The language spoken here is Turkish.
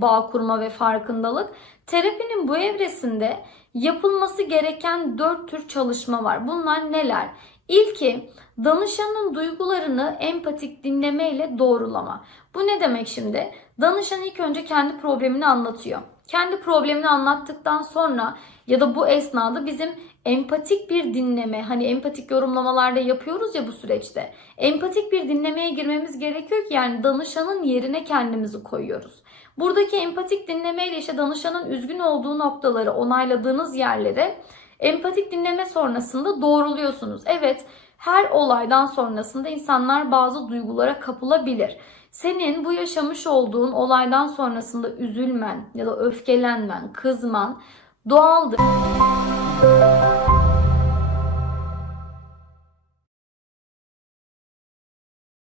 bağ kurma ve farkındalık. Terapinin bu evresinde yapılması gereken dört tür çalışma var. Bunlar neler? İlki danışanın duygularını empatik dinlemeyle doğrulama. Bu ne demek şimdi? Danışan ilk önce kendi problemini anlatıyor. Kendi problemini anlattıktan sonra ya da bu esnada bizim empatik bir dinleme, hani empatik yorumlamalarda yapıyoruz ya bu süreçte. Empatik bir dinlemeye girmemiz gerekiyor ki yani danışanın yerine kendimizi koyuyoruz. Buradaki empatik dinlemeyle işte danışanın üzgün olduğu noktaları, onayladığınız yerlere empatik dinleme sonrasında doğruluyorsunuz. Evet, her olaydan sonrasında insanlar bazı duygulara kapılabilir. Senin bu yaşamış olduğun olaydan sonrasında üzülmen ya da öfkelenmen, kızman doğaldır.